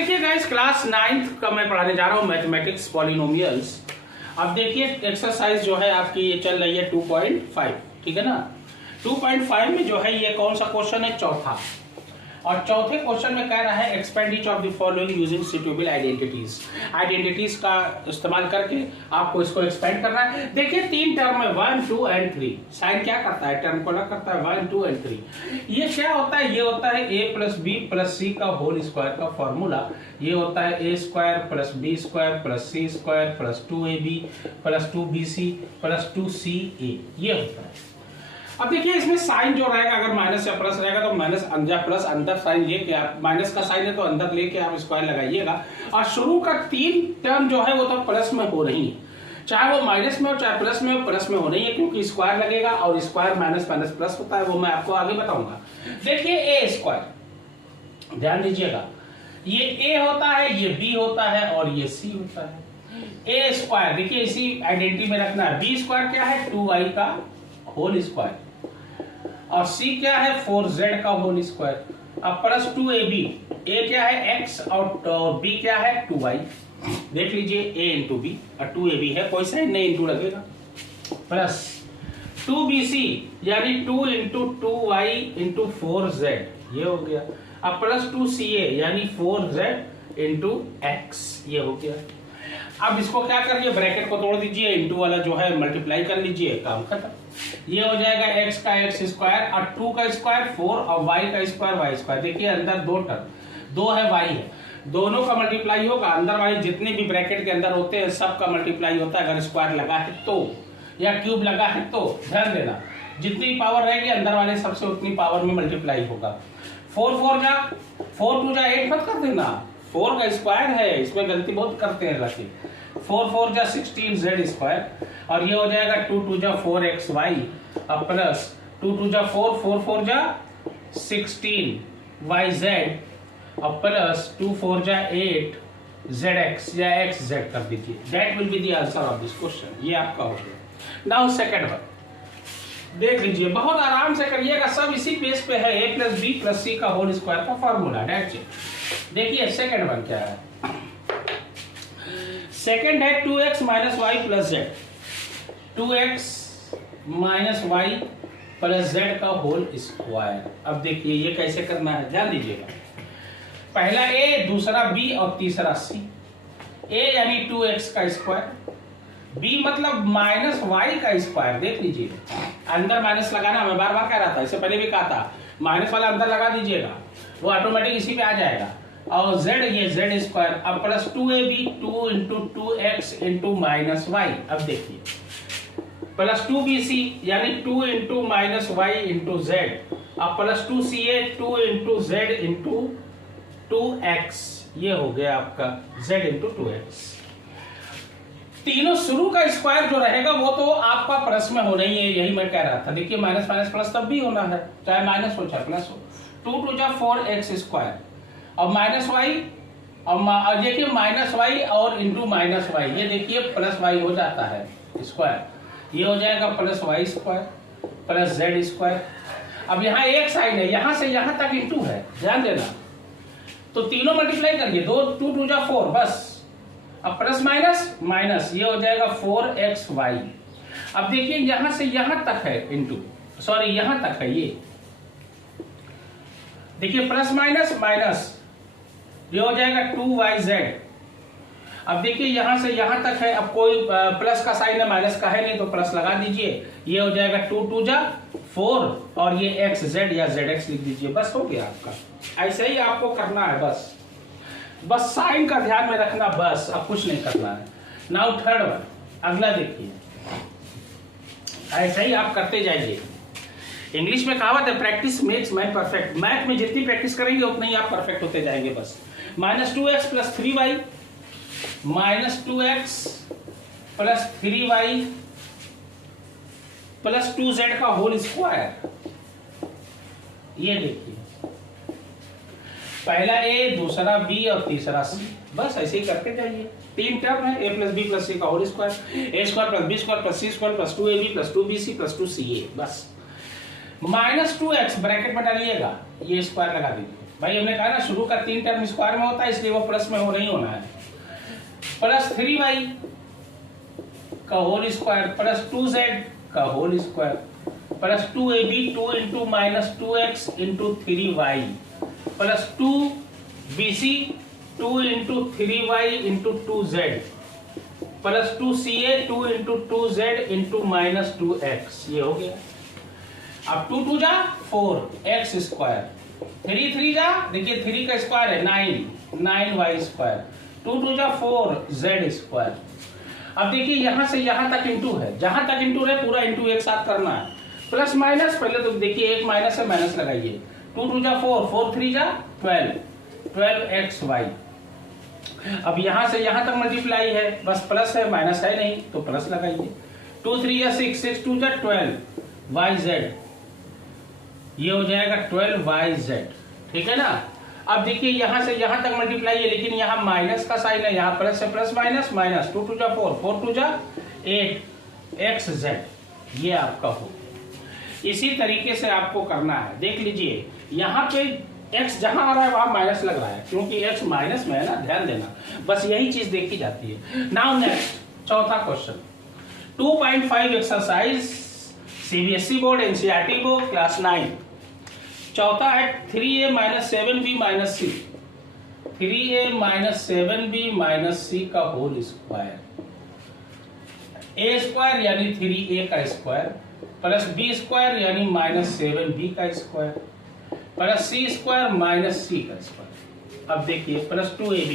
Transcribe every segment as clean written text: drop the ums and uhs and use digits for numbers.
देखिए guys, class 9th का मैं पढ़ाने जा रहा हूँ मैथमेटिक्स पॉलिनोमियल्स। अब देखिए एक्सरसाइज जो है आपकी ये चल रही है 2.5, ठीक है ना। 2.5 में जो है ये कौन सा क्वेश्चन है, चौथा। और चौथे क्वेश्चन में कह रहा है expand each of the following using suitable identities. Identities का इस्तेमाल करके आपको इसको एक्सपेंड करना है। देखिए 3 टर्म है, 1, 2 एंड 3। साइन क्या करता है, टर्म को अलग करता है, 1, 2 एंड 3। ये क्या होता है, ये होता है a plus b plus c का होल स्क्वायर का फॉर्मूला। ये होता है a square plus b square plus c square plus 2ab plus 2bc plus 2ca, ये होता है। अब देखिए इसमें साइन जो रहेगा, अगर माइनस या प्लस रहेगा तो माइनस या प्लस अंदर साइन लेके आप, माइनस का साइन है तो अंदर लेके आप स्क्वायर लगाइएगा। और शुरू का 3 टर्म जो है वो तो प्लस में हो रही है, चाहे वो माइनस में हो चाहे प्लस में हो, प्लस में हो रही है क्योंकि स्क्वायर लगेगा और स्क्वायर माइनस माइनस प्लस होता है, वो मैं आपको आगे बताऊंगा। देखिए ए स्क्वायर, ध्यान दीजिएगा, ये ए होता है, ये बी होता है और ये सी होता है। ए स्क्वायर देखिए इसी आइडेंटिटी में रखना है। बी स्क्वायर क्या है, 2y का होल स्क्वायर, और c क्या है, 4z का होल स्क्वायर। अब प्लस 2ab, a क्या है x और b क्या है 2y। देख लीजिए a इंटू बी और 2ab है, कोई साइन नहीं, इंटू लगेगा। प्लस 2bc यानी 2 इंटू 2y इंटू 4z, ये हो गया। अब प्लस 2ca यानी 4z इंटू x, ये हो गया। अब इसको क्या करिए, ब्रैकेट को तोड़ दीजिए, इंटू वाला जो है मल्टीप्लाई कर लीजिए, काम खत्म। ये हो जाएगा x का x स्क्वायर और 2 का स्क्वायर 4 और y का स्क्वायर y स्क्वायर। देखिए अंदर 2 टर्म, 2 है y है, दोनों का मल्टीप्लाई होगा। अंदर वाले जितने भी ब्रैकेट के अंदर होते हैं सब का मल्टीप्लाई होता है, अगर स्क्वायर लगा है तो, या क्यूब लगा है तो। ध्यान देना, जितनी पावर रहेगी अंदर वाले सबसे उतनी पावर में मल्टीप्लाई होगा। 4 2 जा 8 मत कर देना, 4 का स्क्वायर है, इसमें गलती बहुत करते हैं लड़के। 4 4 जा 16z स्क्वायर, और ये हो जाएगा 2 2 जा 4xy, अब प्लस 2 2 जा 4 4 4 जा 16yz, अब प्लस 2 4 जा 8zx या xz कर दीजिए। That will be the answer of this question. ये आपका हो गया। नाउ सेकंड वन देख लीजिए, बहुत आराम से करिएगा, सब इसी बेस पे है, a plus b plus c का होल स्क्वायर का फॉर्मूला। That's it. देखिए सेकंड वन क्या है, सेकंड है 2x minus y plus z, 2x minus y plus z का होल स्क्वायर। अब देखिए ये कैसे करना है, ध्यान दीजिएगा। पहला a, दूसरा b और तीसरा c। a यानी 2x का स्क्वायर, b मतलब माइनस वाई का स्क्वायर। देख लीजिए अंदर माइनस लगाना, मैं बार बार कह रहा था, इससे पहले भी कहा था, माइनस वाला अंदर लगा दीजिएगा, वो ऑटोमेटिक इसी पे आ जाएगा। और z, ये z स्क्वायर, अब plus 2ab 2 into 2x into minus y. अब देखिए प्लस 2bc यानी 2 into minus y into z, अब plus 2ca 2 into z into 2x, ये हो गया आपका z इंटू 2x। तीनों शुरू का स्क्वायर जो रहेगा वो तो आपका प्लस में होना ही है, यही मैं कह रहा था। देखिए माइनस माइनस प्लस तब भी होना है, चाहे माइनस हो चाहे प्लस हो। 2 2 जा 4x स्क्वायर, और माइनस वाई, और देखिए माइनस वाई और इंटू माइनस वाई, ये देखिए प्लस वाई हो जाता है स्क्वायर, ये हो जाएगा plus y square plus z square. अब यहाँ एक साइन है, यहाँ से यहाँ तक इंटू है, ध्यान देना। तो तीनों मल्टीप्लाई करिए, 2 2 जा 4 बस, अब प्लस माइनस माइनस, ये हो जाएगा 4xy। अब देखिए यहाँ से यहाँ तक है इंटू, सॉरी यहाँ तक है, ये देखिए प्लस माइनस माइनस, ये हो जाएगा 2yz। अब देखिए यहां से यहां तक है, अब कोई प्लस का साइन है, माइनस का है नहीं, तो प्लस लगा दीजिए, ये हो जाएगा 2 2 जा 4 और ये xz या zx लिख दीजिए, बस हो गया आपका। ऐसे ही आपको करना है, बस साइन का ध्यान में रखना, बस अब कुछ नहीं करना है। नाउ थर्ड वन, अगला देखिए, ऐसे ही आप करते जाइए। इंग्लिश में कहावत है, practice makes man perfect. Math में जितनी प्रैक्टिस करेंगे उतना ही आप परफेक्ट होते जाएंगे। बस minus 2x plus 3y, minus 2x plus 3y plus 2z का होल स्क्वायर। ये देखिए पहला a, दूसरा b और तीसरा c, बस ऐसे ही करके जाइए। 3 टर्म है, a plus b plus c का whole square, a square plus b square plus c square plus 2ab plus 2bc plus 2ca। बस माइनस 2x ब्रैकेट में डालिएगा, ये स्क्वायर लगा दीजिए, भाई हमने कहा ना शुरू का 3 टर्म स्क्वायर में होता है, इसलिए वो प्लस में हो नहीं होना है। प्लस 3y का होल स्क्वायर प्लस 2z का whole square plus 2ab 2 into minus 2x into 3y plus 2bc 2 into 3y into 2z plus 2ca 2 into 2z into minus 2x। ये हो गया। अब 2 2 जा 4 x स्क्वायर, 3 3 जा, देखिए 3 का स्क्वायर है 9 y स्क्वायर, 2 2 जा 4 z स्क्वायर। अब देखिए यहां से यहां तक इंटू है, जहां तक इंटू है पूरा इंटू एक साथ करना है। प्लस माइनस पहले तो देखिए एक माइनस है, माइनस लगाइए। 2 2 जा 4 4 3 जा 12xy। अब यहां से यहां तक मल्टीप्लाई है, बस प्लस है माइनस है नहीं तो प्लस लगाइए। 2 3 जा 6 6 2 जा 12yz, ये हो जाएगा 12yz। ठीक है ना। अब देखिए यहां से यहां तक मल्टीप्लाई है, लेकिन यहां माइनस का साइन है, यहां प्लस है, प्लस माइनस माइनस। 2 2 जा 4 4 2 जा 8xz, ये आपका हो। इसी तरीके से आपको करना है। देख लीजिए यहाँ पे x जहां आ रहा है वहां माइनस लग रहा है, क्योंकि x माइनस में है ना, ध्यान देना। बस यही चीज देखी जाती है। नाउ नेक्स्ट चौथा question 2.5 exercise CBSE board NCERT board class 9। चौथा है 3a माइनस 7b माइनस सी, 3a माइनस 7b माइनस सी का होल स्क्वायर, a स्क्वायर यानी 3a का स्क्वायर प्लस b स्क्वायर यानी माइनस 7b का square plus c square minus c का square. अब देखिए plus 2ab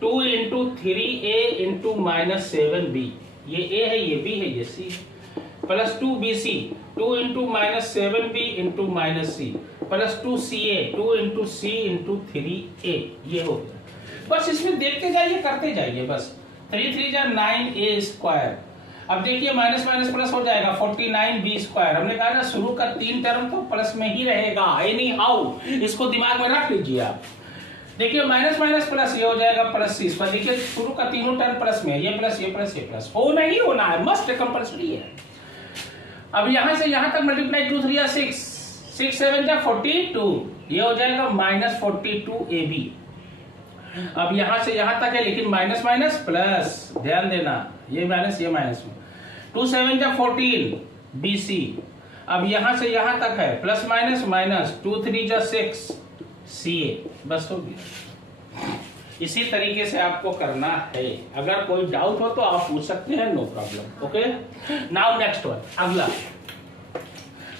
2 into 3a into minus 7b, ये a है, ये b है, ये c है, plus 2bc 2 into minus 7b into minus c plus 2ca 2 into c into 3a। ये हो गया। बस इसमें देखते जाइए, करते जाइए बस। 3 3 जा 9a स्क्वायर। अब देखिए माइनस माइनस प्लस हो जाएगा 49b स्क्वायर। हमने कहा ना शुरू का 3 टर्म तो प्लस में ही रहेगा एनी हाउ, इसको दिमाग में रख लीजिए आप। देखिए माइनस माइनस प्लस, ये हो जाएगा प्लस c स्क्वायर। देखिए शुरू का तीनों टर्म प्लस में, ये प्लस ये प्लस ये प्लस, होना ही होना है, मस्ट कंपल्सरी है। अब यहां से यहां तक मल्टीप्लाई 2 3 या 6 6 7 जा 42, ये हो जाएगा माइनस 42ab। अब यहां से यहां तक है, लेकिन माइनस माइनस प्लस, ध्यान देना, ये माइनस ये माइनस में। 2 7 जा 14 bc। अब यहां से यहां तक है प्लस माइनस माइनस, 2 3 जा 6 ca। बस हो गया। इसी तरीके से आपको करना है। अगर कोई डाउट हो तो आप पूछ सकते हैं, no problem. Okay, now next one, अगला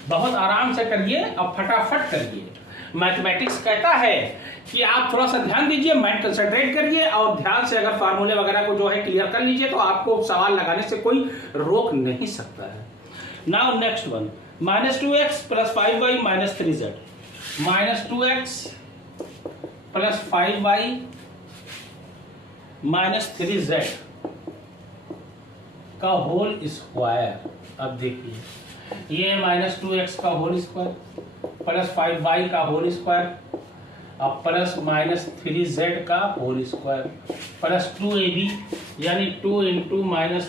बहुत आराम से करिए और फटाफट करिए। मैथमेटिक्स कहता है कि आप थोड़ा सा ध्यान दीजिए, माइंड कंसंट्रेट करिए और ध्यान से अगर फार्मूले वगैरह को जो है क्लियर कर लीजिए तो आपको सवाल लगाने से कोई रोक नहीं सकता है। Now next one, minus 2x plus 5y minus 3z, minus 2x plus 5y minus 3z का होल स्क्वायर। अब देखिए ये माइनस 2x का होल स्क्वायर प्लस 5y का होल स्क्वायर अब प्लस माइनस 3z का होल स्क्वायर प्लस 2ab यानी 2 into minus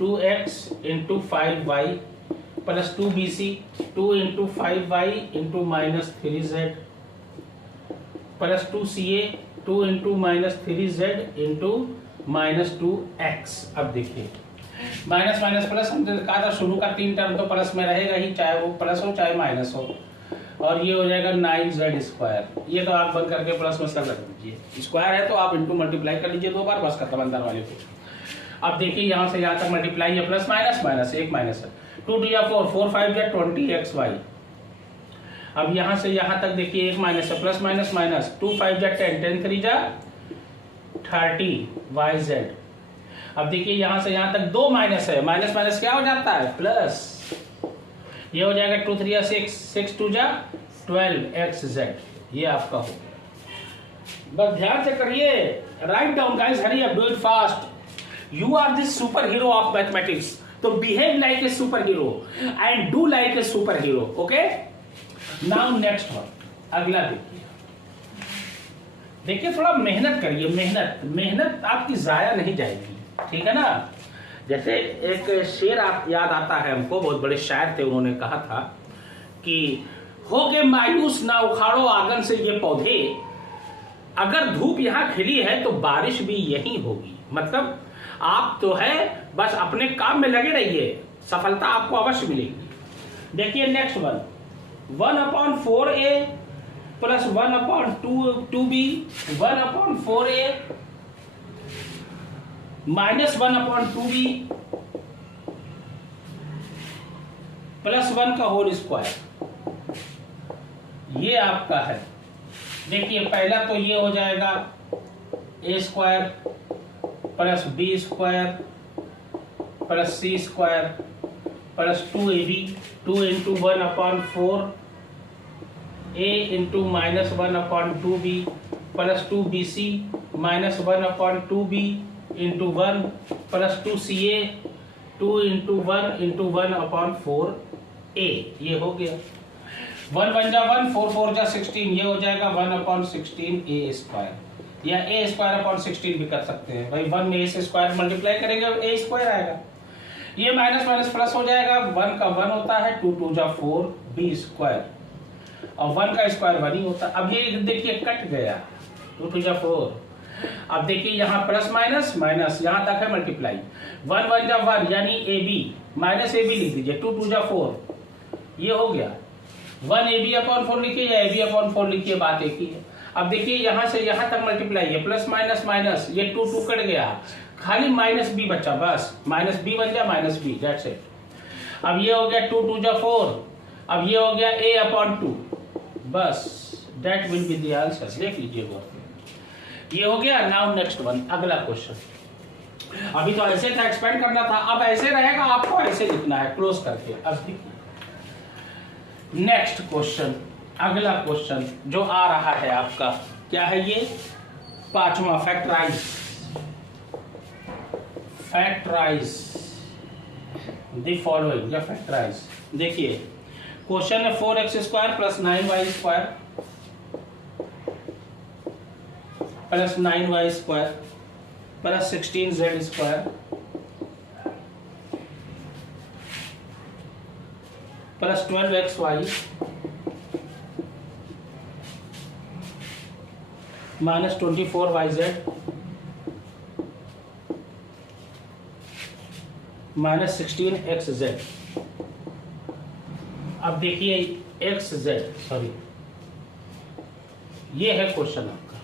2x into 5y plus 2bc 2 into 5y into minus 3z plus 2ca 2 into minus 3z into minus 2x। अब देखिए minus minus plus, हमने कहा था शुरू का 3 टर्म तो प्लस में रहेगा ही, चाहे वो प्लस हो चाहे माइनस हो। और ये हो जाएगा 9z स्क्वायर। ये तो आप बंद करके प्लस में सब रख दीजिए, स्क्वायर है तो आप इंटू मल्टीप्लाई कर लीजिए 2 बार, बस खत्म अंदर वाले को। अब देखिए यहाँ से यहाँ तक मल्टीप्लाई है, प्लस माइनस माइनस, एक माइनस है, 2 2 या 4 4 5 या 20xy। अब यहाँ से यहाँ तक देखिए एक माइनस है, प्लस माइनस माइनस, 2 5 या 10 10 3 जा 30yz। अब देखिए यहां से यहां तक 2 माइनस है, माइनस माइनस क्या हो जाता है प्लस, ये हो जाएगा 2 3 या 6 6 2 जा 12xz। ये आपका हो। बस ध्यान से करिए, right down guys, hurry up, do it fast. You are this super hero of mathematics, तो behave like a super hero and do like a super hero. Okay, now next one, अगला देखिए थोड़ा मेहनत करिए, मेहनत आपकी जाया नहीं जाएगी, ठीक है ना। जैसे एक शेर याद आता है हमको, बहुत बड़े शायर थे, उन्होंने कहा था कि हो के मायूस ना उखाड़ो आंगन से ये पौधे, अगर धूप यहाँ खिली है तो बारिश भी यही होगी। मतलब आप तो है बस अपने काम में लगे रहिए, सफलता आपको अवश्य मिलेगी। देखिए next one, 1/4a plus 1/2b, 1/4a minus 1/2b plus 1 का होल स्क्वायर, ये आपका है। देखिए पहला तो ये हो जाएगा a square plus b square plus c square plus 2ab, 2 into 1/4 a into minus 1/2b plus 2bc minus 1/2b into 1 plus 2ca, 2 into 1 into 1/4a, ये हो गया। 1 1 जा 1, 4 4 जा 16, ये हो जाएगा 1/16 a स्क्वायर, या a स्क्वायर अपॉन 16 भी कर सकते हैं भाई। 1 में a से स्क्वायर मल्टीप्लाई करेंगे a स्क्वायर आएगा। ये माइनस माइनस प्लस हो जाएगा, 1 का 1 होता है, 2 2 जा 4 b स्क्वायर, और 1 का स्क्वायर 1 ही होता है। अब ये देखिए कट गया, 2 2 जा 4। अब देखिए यहाँ प्लस माइनस माइनस, यहाँ तक है मल्टीप्लाई, 1 1 जा 1 यानी a b minus a b लिख दीजिए, 2 2 जा 4, ये हो गया। 1 ए बी अपॉन 4 लिखिए या ए बी अपॉन 4 लिखिए, बात एक ही है। अब देखिए यहाँ से यहाँ तक मल्टीप्लाई है, प्लस माइनस माइनस, ये 2 2 कट गया, खाली माइनस बी बचा, बस माइनस बी बन गया, माइनस बी, दैट्स इट। अब ये हो गया 2 2 जा 4, अब ये हो गया a अपॉन 2, बस that will be the answer. देख लीजिए वो ये हो गया। नाउ नेक्स्ट वन, अगला क्वेश्चन। अभी तो ऐसे था, एक्सपेंड करना था, अब ऐसे रहेगा, आपको ऐसे लिखना है क्लोज करके। अब देखिए नेक्स्ट क्वेश्चन, अगला क्वेश्चन जो आ रहा है आपका, क्या है ये? 5वां, फैक्टराइज। फैक्टराइज द फॉलोइंग, या फैक्टराइज। देखिए क्वेश्चन है 4x square plus 9y square plus 9y square plus 16z square plus 12xy minus 24yz minus 16xz। अब देखिए xz, सॉरी, ये है क्वेश्चन आपका।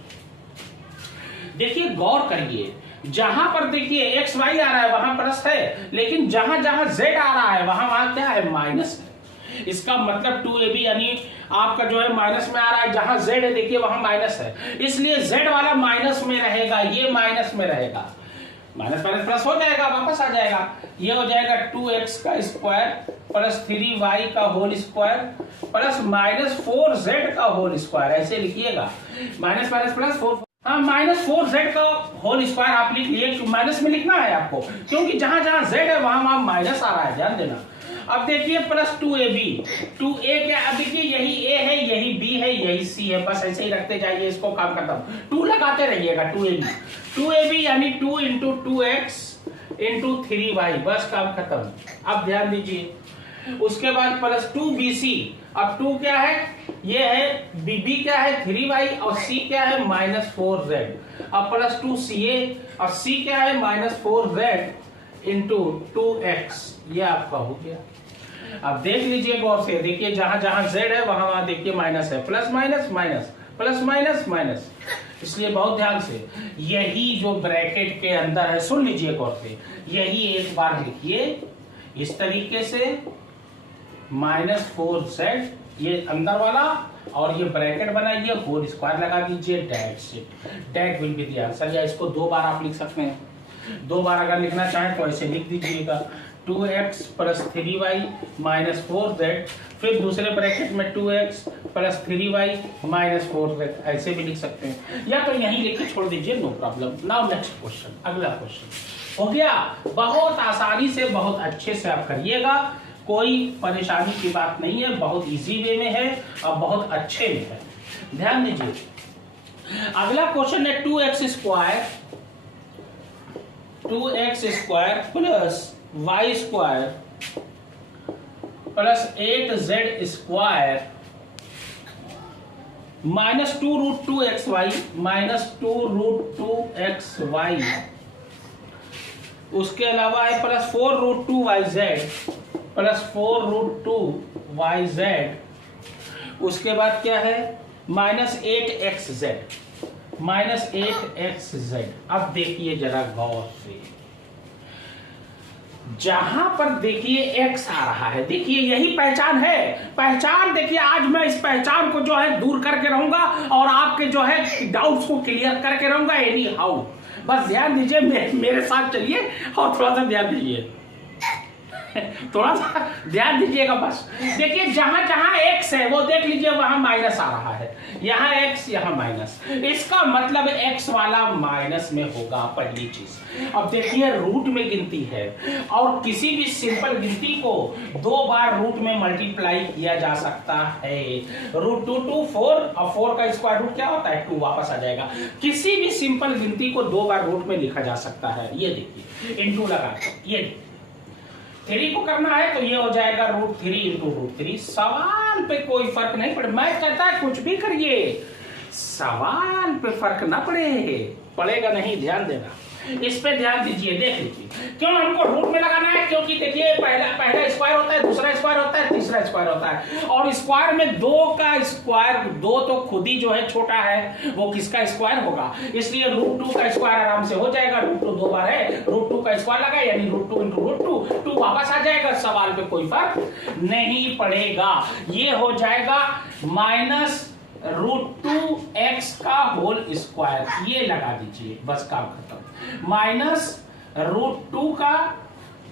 देखिए गौर करिए, जहां पर देखिए एक्स वाई आ रहा है वहां प्लस है, लेकिन जहां जहां जेड आ रहा है वहां क्या है? माइनस है। इसका मतलब 2ab यानी आपका जो है माइनस में आ रहा है, जहां जेड है देखिए वहां माइनस है, इसलिए जेड वाला माइनस में रहेगा, ये माइनस में रहेगा, माइनस माइनस प्लस हो जाएगा, वापस आ जाएगा। ये हो जाएगा 2x का स्क्वायर प्लस 3y का whole square plus minus 4z का होल स्क्वायर, ऐसे लिखिएगा, माइनस माइनस प्लस 4, हाँ माइनस 4z का होल स्क्वायर आप लिख लिए, माइनस में लिखना है आपको, क्योंकि जहां जहां z है वहां वहां माइनस आ रहा है, ध्यान देना। अब देखिए प्लस 2ab, 2a क्या, अब देखिए यही a है, यही b है, यही c है, बस ऐसे ही रखते जाइए, इसको काम खत्म, 2 लगाते रहिएगा। 2ab यानी 2 इंटू 2x इंटू 3y, बस काम खत्म। अब ध्यान दीजिए, उसके बाद प्लस 2bc, अब 2 क्या है? ये है, b क्या है? 3y, और c क्या है? माइनस 4z, अब प्लस 2ca, और c क्या है? माइनस 4z इंटू 2x, ये आपका हो गया। अब देख लीजिए गौर से, देखिए जहां जहां z है वहां वहां देखिए माइनस है, plus minus minus plus minus minus, इसलिए बहुत ध्यान से यही जो ब्रैकेट के अंदर है, सुन लीजिए गौर से, यही एक बार लिखिए इस तरीके से, माइनस 4z ये अंदर वाला, और ये ब्रैकेट बनाइए, होल स्क्वायर लगा दीजिए, that will be the answer. या इसको 2 बार आप लिख सकते हैं, 2 बार अगर लिखना चाहें तो ऐसे लिख दीजिएगा, 2x plus 3y minus 4z, फिर दूसरे ब्रैकेट में 2x plus 3y minus 4z, ऐसे भी लिख सकते हैं, या तो यहीं लिख के छोड़ दीजिए, no problem. Now next question, अगला क्वेश्चन हो गया। बहुत आसानी से, बहुत अच्छे से आप करिएगा, कोई परेशानी की बात नहीं है, बहुत इजी वे में है और बहुत अच्छे में है, ध्यान दीजिए। अगला क्वेश्चन है 2x square plus y square plus 8z square -2√2xy -2√2xy, उसके अलावा है +4√2yz +4√2yz, उसके बाद क्या है -8xz -8xz। अब देखिए जरा गौर से, जहां पर देखिए x आ रहा है, देखिए यही पहचान है। पहचान देखिए, आज मैं इस पहचान को जो है दूर करके रहूंगा और आपके जो है डाउट्स को क्लियर करके रहूंगा एनी हाउ। बस ध्यान दीजिए, मेरे साथ चलिए और थोड़ा सा ध्यान दीजिए, थोड़ा सा ध्यान दीजिएगा। बस देखिए, जहां जहां x है वो देख लीजिए वहां माइनस आ रहा है, यहाँ x यहाँ माइनस, इसका मतलब x वाला माइनस में होगा, पहली चीज। अब देखिए रूट में गिनती है और किसी भी सिंपल गिनती को 2 बार रूट में मल्टीप्लाई किया जा सकता है। √2 2 4 और 4 का स्क्वायर रूट क्या होता है 2, वापस आ जाएगा। किसी भी सिंपल गिनती को 2 बार रूट में लिखा जा सकता है। ये देखिए इनटू लगा, ये 3 को करना है तो ये हो जाएगा √3 इंटू √3। सवाल पे कोई फर्क नहीं पड़े, मैं कहता है कुछ भी करिए, सवाल पे फर्क ना पड़ेगा नहीं, ध्यान देना, इस पे ध्यान दीजिए। देख लीजिए क्यों हमको रूट में लगाना है, क्योंकि देखिए पहला स्क्वायर होता है, दूसरा स्क्वायर होता है, तीसरा स्क्वायर होता है, और स्क्वायर में 2 का स्क्वायर, 2 तो खुद ही जो है छोटा है, वो किसका स्क्वायर होगा, इसलिए √2 का स्क्वायर आराम से हो जाएगा। √2 2 बार है, √2 का स्क्वायर लगा यानी √2 इंटू √2, 2 वापस आ जाएगा, सवाल पे कोई फर्क नहीं पड़ेगा। ये हो जाएगा -√2x का होल स्क्वायर, ये लगा दीजिए, बस काम खत्म। -√2 का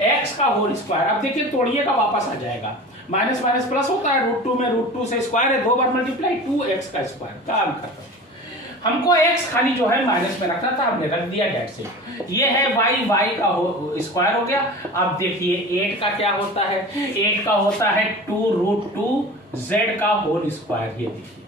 x का होल स्क्वायर, अब देखिए तोड़िएगा वापस आ जाएगा, माइनस माइनस प्लस होता है, √2 में √2 से स्क्वायर है, 2 बार मल्टीप्लाई, 2x का स्क्वायर, काम खत्म। हमको x खाली जो है माइनस में रखना था, हमने रख दिया, डेट से। ये है y का स्क्वायर हो गया। अब देखिए 8 का क्या होता है, 8 का होता है 2√2z का होल स्क्वायर, ये देखिए।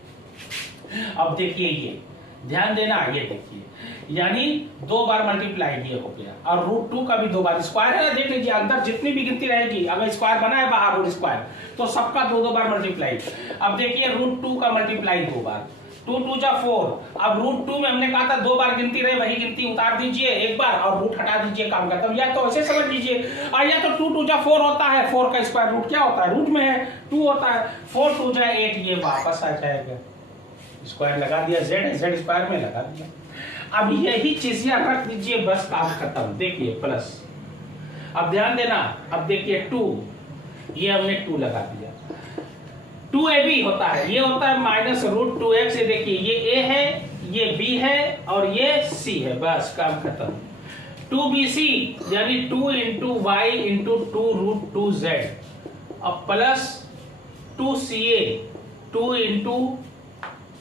अब देखिए ये ध्यान देना, ये देखिए यानी 2 बार मल्टीप्लाई ये हो गया, और √2 का भी 2 बार स्क्वायर है, देख लीजिए अंदर जितनी भी गिनती रहेगी, अगर स्क्वायर बना है बाहर होल स्क्वायर तो सबका 2 बार मल्टीप्लाई। अब देखिए √2 का मल्टीप्लाई 2 बार, 2 2 जा 4। अब √2 में हमने कहा था 2 बार गिनती रहे, वही गिनती उतार दीजिए एक बार और रूट हटा दीजिए, काम करता हूं। या तो ऐसे समझ लीजिए, और या तो 2 2 जा 4 होता है, 4 का स्क्वायर रूट क्या होता है, रूट में है 2 होता है, 4 2 जा 8, ये वापस आ जाएगा, स्क्वायर लगा दिया, z स्क्वायर में लगा दिया। अब यही चीज यहाँ रख दीजिए, बस काम खत्म। देखिए प्लस, अब ध्यान देना, अब देखिए 2, ये हमने 2 लगा दिया, 2ab होता है, ये होता है -√2x, ये देखिए ये a है, ये b है और ये c है, बस काम खत्म। 2bc यानी 2 इंटू y इंटू 2√2z, अब plus 2ca 2 into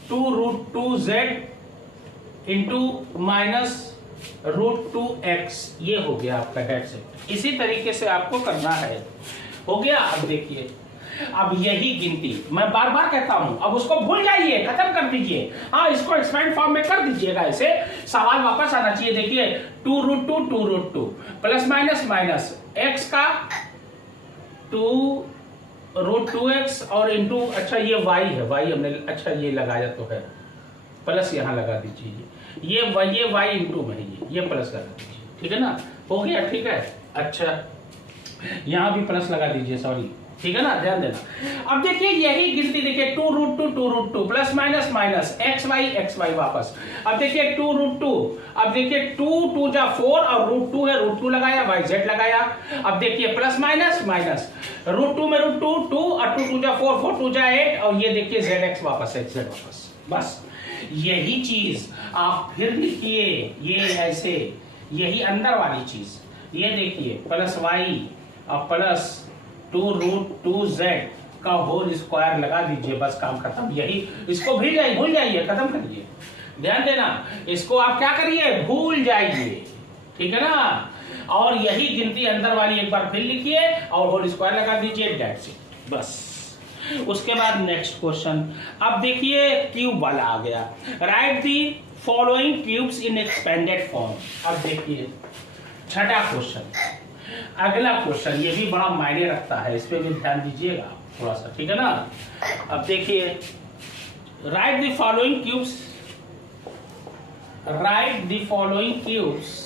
2√2z into -√2x, ये हो गया आपका डेट सेट। इसी तरीके से आपको करना है, हो गया। अब देखिए, अब यही गिनती मैं बार बार कहता हूं, अब उसको भूल जाइए, खत्म कर दीजिए। हाँ, इसको एक्सपेंड फॉर्म में कर दीजिएगा, ऐसे सवाल वापस आना चाहिए। देखिए 2√2 प्लस माइनस माइनस x का 2√2x और इंटू, अच्छा ये y है, y हमने अच्छा ये लगाया तो है, प्लस यहाँ लगा दीजिए, ये y इंटू में ये प्लस लगा दीजिए, ठीक है ना, हो गया, ठीक है। अच्छा यहाँ भी प्लस लगा दीजिए, सॉरी, ठीक है ना, ध्यान देना। अब देखिए यही गिनती, देखिए 2√2 प्लस माइनस माइनस xy वापस। अब देखिए 2√2, अब देखिए 2 2 जा 4 और √2 है, √2 लगाया, yz लगाया। अब देखिए प्लस माइनस माइनस, √2 में √2 2 और 2 2 जा 4 4 2 जा 8, और ये देखिए zx वापस, xz वापस। बस यही चीज आप फिर लिखिए, ये ऐसे, यही अंदर वाली चीज, ये देखिए प्लस y और प्लस 2√2z का होल स्क्वायर लगा दीजिए, बस काम खत्म। यही, इसको भूल जाइए, खत्म करिए, ध्यान देना, इसको आप क्या करिए, भूल जाइए, ठीक है ना। और यही गिनती अंदर वाली एक बार फिर लिखिए और होल स्क्वायर लगा दीजिए, दैट्स इट, बस। उसके बाद नेक्स्ट क्वेश्चन, अब देखिए क्यूब वाला आ गया। Right the following cubes in expanded form. अब देखिए छठा क्वेश्चन, अगला क्वेश्चन, ये भी बड़ा मायने रखता है, इस पे भी ध्यान दीजिएगा थोड़ा सा, ठीक है ना। अब देखिए right the following cubes, right the following cubes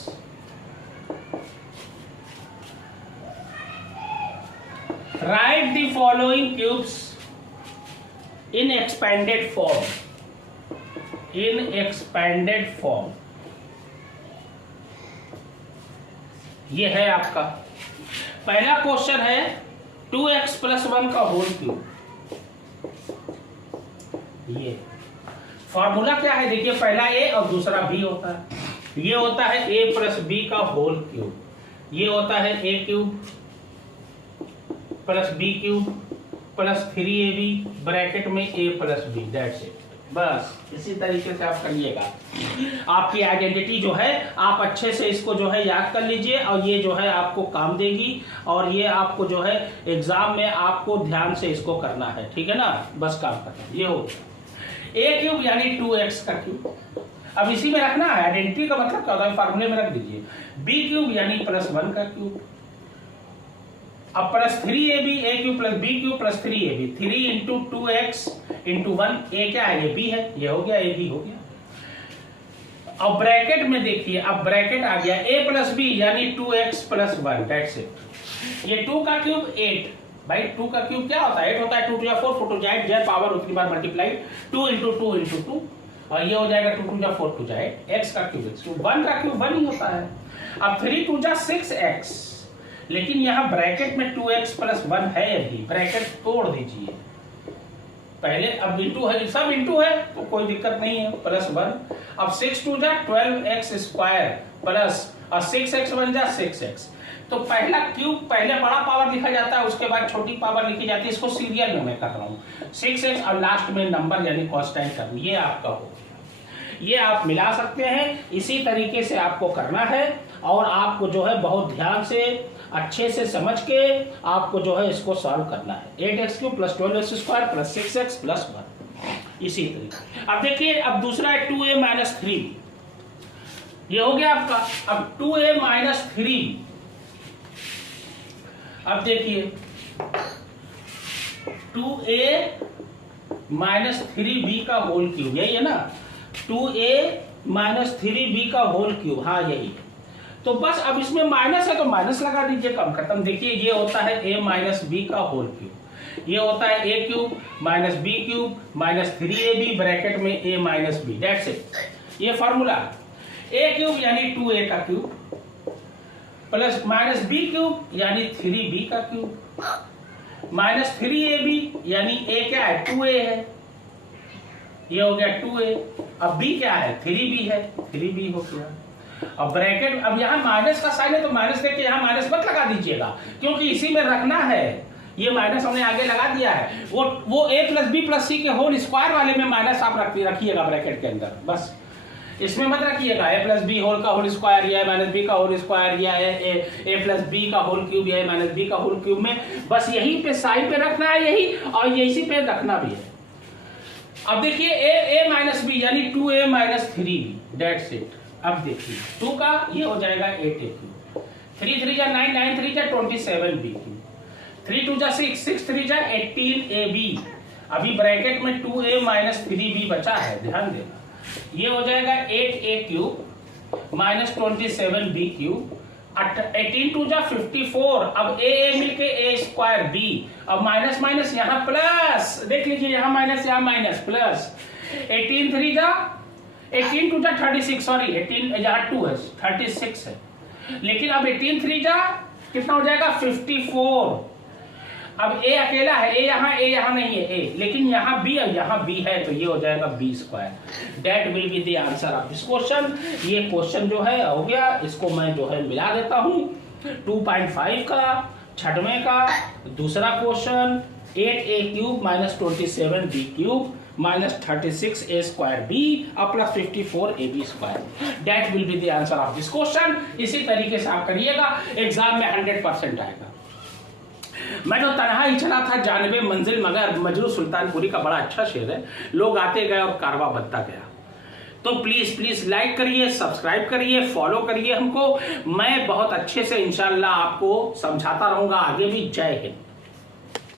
write the following cubes in expanded form, in expanded form। ये है आपका पहला क्वेश्चन है 2x + 1 का होल क्यूब। ये फॉर्मूला क्या है देखिए, पहला a और दूसरा b होता है। ये होता है a + b का होल क्यूब, ये होता है a³ + b³ + 3ab ब्रैकेट में a + b, दैट्स इट। बस इसी तरीके से आप करिएगा। आपकी आइडेंटिटी जो है आप अच्छे से इसको जो है याद कर लीजिए, और ये जो है आपको काम देगी, और ये आपको जो है एग्जाम में आपको ध्यान से इसको करना है, ठीक है ना। बस काम करना ये हो a³ यानी 2x का क्यूब, अब इसी में रखना है। आइडेंटिटी का मतलब क्या होता है, फार्मूले में रख दीजिए। b³ यानी +1 का क्यूब, अब +3ab, a³ + b³ + 3ab, 3 × 2x × 1, a क्या है, ये b है, ये हो गया, a b हो गया। अब ब्रैकेट में देखिए, अब ब्रैकेट आ गया a + b यानी 2x + 1, दैट्स इट। ये 2 का क्यूब 8, भाई 2 का क्यूब क्या होता है, 8 होता है, 2 × 4, 4 × 8, z पावर उतनी बार मल्टीप्लाई, 2 × 2 × 2, और ये हो जाएगा 2 × 4 2 जाए, x का क्यूब x, 1 का क्यूब 1 ही होता है। अब 3 × 2 6x, लेकिन यहाँ ब्रैकेट में 2x + 1 है, अभी ब्रैकेट तोड़ दीजिए पहले। अब इंटू है, सब इंटू है तो कोई दिक्कत नहीं है, +1। अब 6 × 2 = 12x² प्लस, और 6x बन जा 6x। तो पहला क्यूब पहले बड़ा पावर लिखा जाता है, उसके बाद छोटी पावर लिखी जाती है। इसको सीरियल में मैं कर रहा हूँ, 6x और लास्ट में नंबर यानी कांस्टेंट टर्म, ये आपका हो गया। ये आप मिला सकते हैं, इसी तरीके से आपको करना है, और आपको जो है बहुत ध्यान से अच्छे से समझ के आपको जो है इसको सॉल्व करना है। 8x³ + 12x² + 6x + 1, इसी तरीके। अब देखिए, अब दूसरा है 2a - 3, ये हो गया आपका। अब 2a - 3, अब देखिए 2a - 3b का होल क्यूब, यही है ना, 2a - 3b का होल क्यूब, हाँ यही। तो बस अब इसमें माइनस है तो माइनस लगा दीजिए, कम खत्म। देखिए ये होता है a - b का होल क्यूब, ये होता है a³ - b³ - 3ab ब्रैकेट में a - b, दैट्स इट। ये फार्मूला, a³ यानी 2a का क्यूब प्लस -b³ यानी 3b का क्यूब -3ab यानी a क्या है, 2a है, ये हो गया 2a। अब b क्या है, 3b है, 3b हो गया। अब ब्रैकेट, अब यहाँ माइनस का साइन है तो माइनस लेके यहाँ माइनस मत लगा दीजिएगा, क्योंकि इसी में रखना है। ये माइनस हमने आगे लगा दिया है, वो a + b + c के होल स्क्वायर वाले में माइनस आप रखिएगा ब्रैकेट के अंदर, बस इसमें मत रखिएगा। a + b होल का होल स्क्वायर, या -b का होल स्क्वायर, या a + b का होल क्यूब, या -b का होल क्यूब में बस यहीं पे साइन पे रखना है, यही, और इसी पे रखना भी है। अब देखिए a - b यानी 2a - 3b, दैट्स इट। अब देखिए 2 का ये हो जाएगा 8a³, 3 × 3 = 9, 9 × 3 = 27b³, 3 × 2 = 6, 6 × 3 = 18ab। अभी ब्रैकेट में 2a - 3b बचा है, ध्यान देना। ये हो जाएगा 8a³ - 27b³, 18 × 2 = 54। अब a मिलके a² b, अब माइनस माइनस यहाँ प्लस, देख लीजिए यहाँ माइनस यहाँ माइनस प्लस, 18 × 3 = 18 × 2 = 36, सॉरी 18 यहाँ 2 है 36 है, लेकिन अब 18 × 3 = कितना हो जाएगा 54। अब a अकेला है, a यहाँ नहीं है a, लेकिन यहाँ b और यहाँ b है, तो ये हो जाएगा b²। That will be the answer of this question. ये क्वेश्चन जो है हो गया, इसको मैं जो है मिला देता हूँ। 2.5 का छठवें का दूसरा question, 8a³ - 27b³ - 36a²b + 54ab²। That will be the answer of this question. इसी तरीके से आप करिएगा, एग्जाम में 100% आएगा। मैं तो तनहा ही चला था जानबे मंजिल, मगर मजरू सुल्तानपुरी का बड़ा अच्छा शेर है, लोग आते गए और कारवा बनता गया। तो प्लीज प्लीज लाइक करिए, सब्सक्राइब करिए, फॉलो करिए हमको। मैं बहुत अच्छे से इंशाल्लाह आपको समझाता रहूंगा आगे भी। जय हिंद।